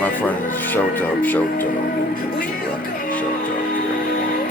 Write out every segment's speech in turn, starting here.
my friends, shout out, YouTube and shout out to everyone.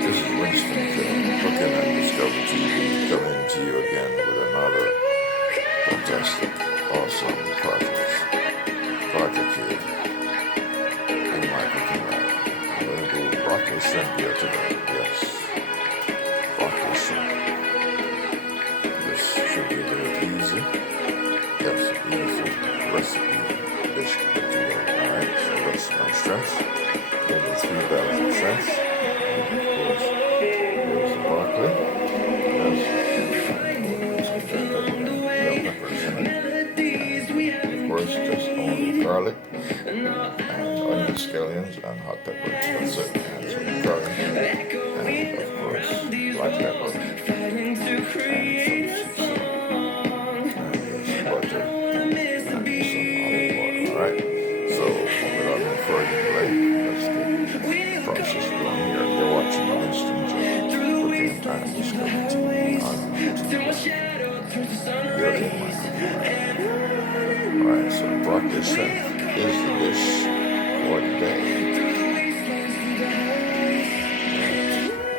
This is Winston J. looking at Discover TV, coming to you again with another fantastic, awesome project here in my cooking lab. I'm going to do broccoli Cynthia today, yes, broccoli Cynthia. This should be a little easy, yes, easy recipe. Dish to put together. Alright, so that's my shrimps. Those are 3,000 shrimps. And of course, there's the broccoli. There's bell peppers in it. And of course, just only garlic and onion scallions and hot pepper. That's it. And some garlic. And of course, black pepper. And some sea butter. Alright, so without any further delay, let's get the process going here. You're watching Winston J. Cooking Time Discover TV on YouTube. You're in my cooking lab. Alright, so broccoli Cynthia is the dish for today.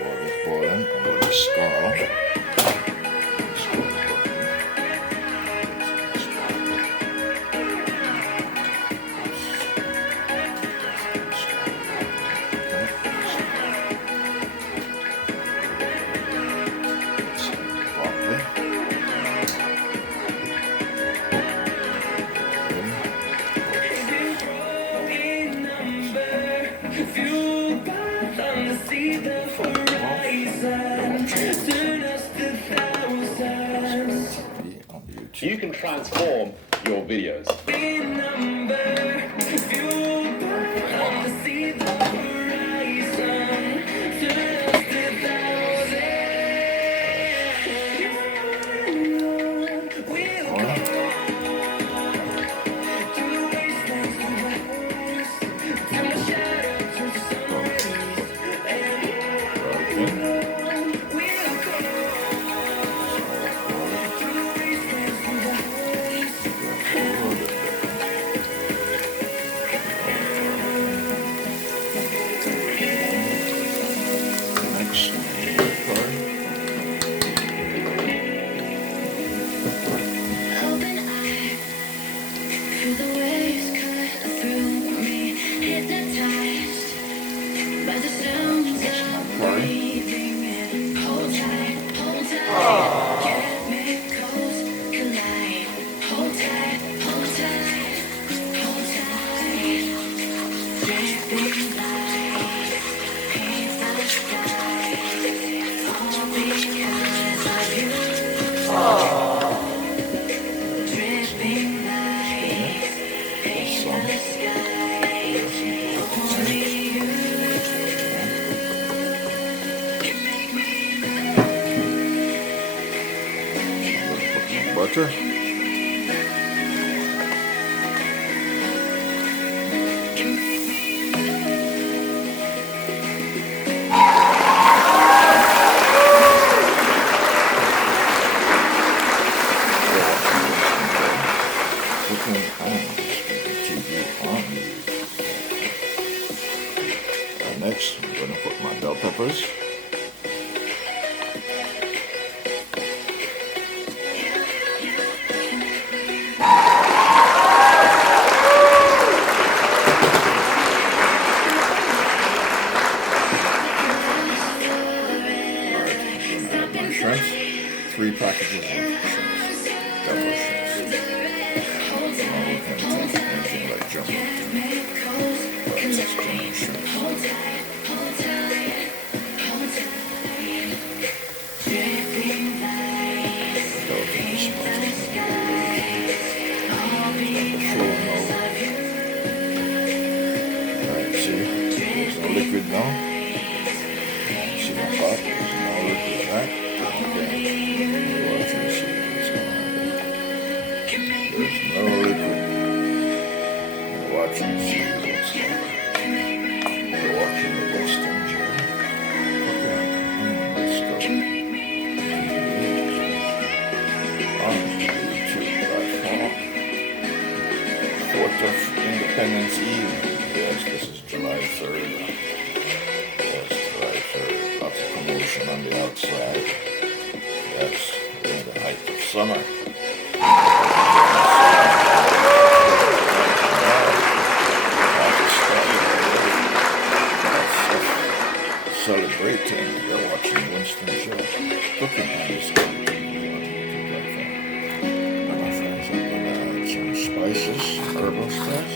Water's boiling, I'm going to scald. You can transform your videos. Butter. Next, I'm going to put my bell peppers. Shrimps, 3 packages of shrimps, double shrimps. Anything like jumbo, but it's jumbo shrimps. Alright, see, there's no liquid now. See my pot, there's no liquid back. There's no liquid. You're watching see what's going on. You're watching the Winston J. Okay, let's go. On YouTube platform. 4th of Independence Eve. Yes, this is July 3rd. Yes, July 3rd. Lots of commotion on the outside. Yes, we're in the height of summer. Celebrating. You're watching Winston Show. Cooking on Discovery TV on YouTube right now. Now, my friends, I'm going to add some spices, herbal stuff,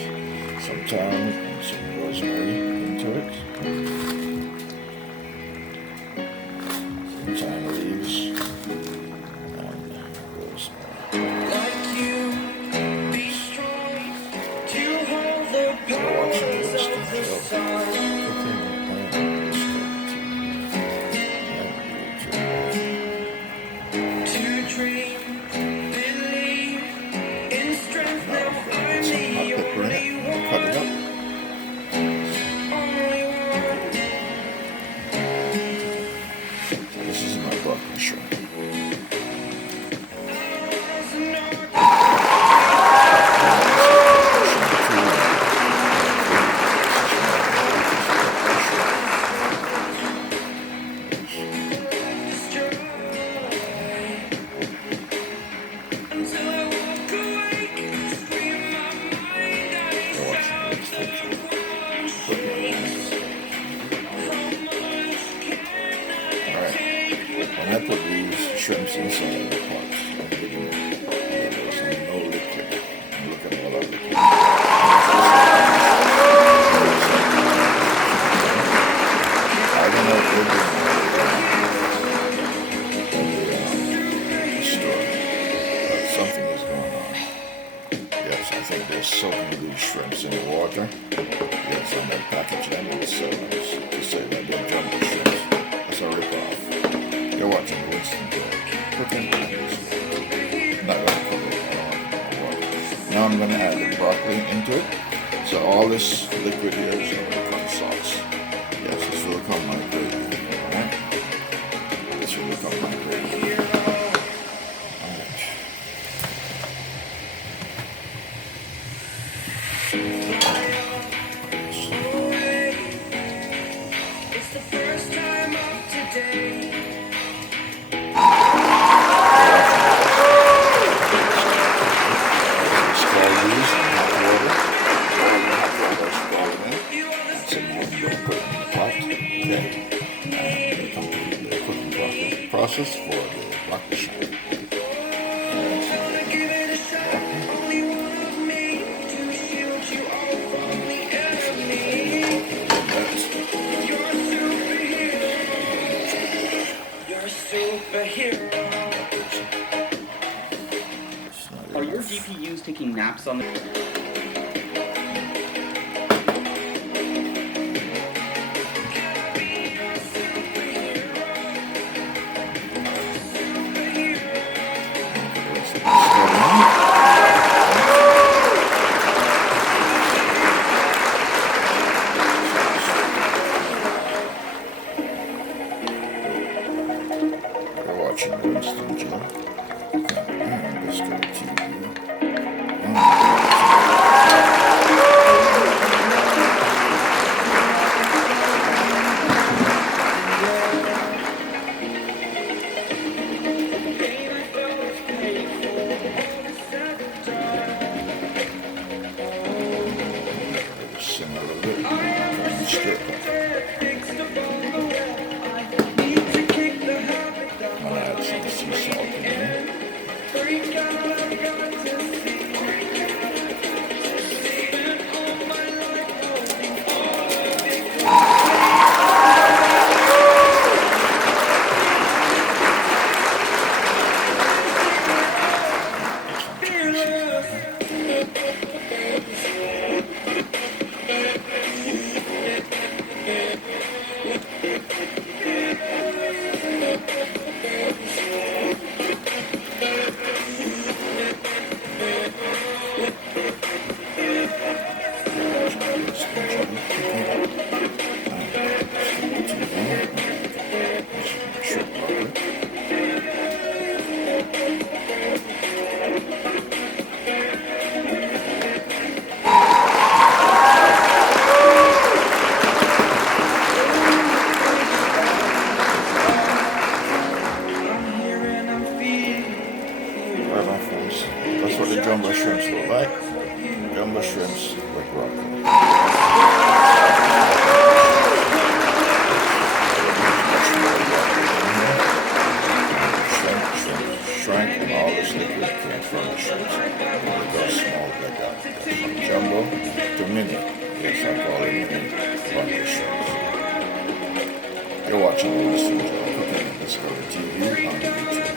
some thyme and some rosemary into it. Some thyme leaves and rosemary. You're watching Winston Show. Cooking on Discovery This is my broccoli shrimp. When I put these shrimps inside the pot, I'm putting there's no liquid. I'm looking at all that liquid. I don't know if they're doing the store, but something is going on. Yes, I think they're soaking these shrimps in water. Yes, on that package, and it's so nice to say that they're jumbo shrimps. That's a rip-off. You're watching Winston Cooking on Discovery. Not going to cook it. I don't want water. Now I'm going to add the broccoli into it. So all this liquid here is going to become sauce. Yes, this will become my gravy. Alright? This will become my gravy. Alright. It's the first time of today. Process for the broccoli shrimp. Are your GPUs taking naps on the... You're watching Winston Show. Discovery TV. Sing a little bit. I'm stir I'll add some sea salt in there. Rick Rocco. Shrimp, and all this liquid came from the shrimps. Those small that got from jumbo to mini. Yes, I call it mini bucket shrimps. You're watching Mr. Joe Cooking Discovery TV on YouTube.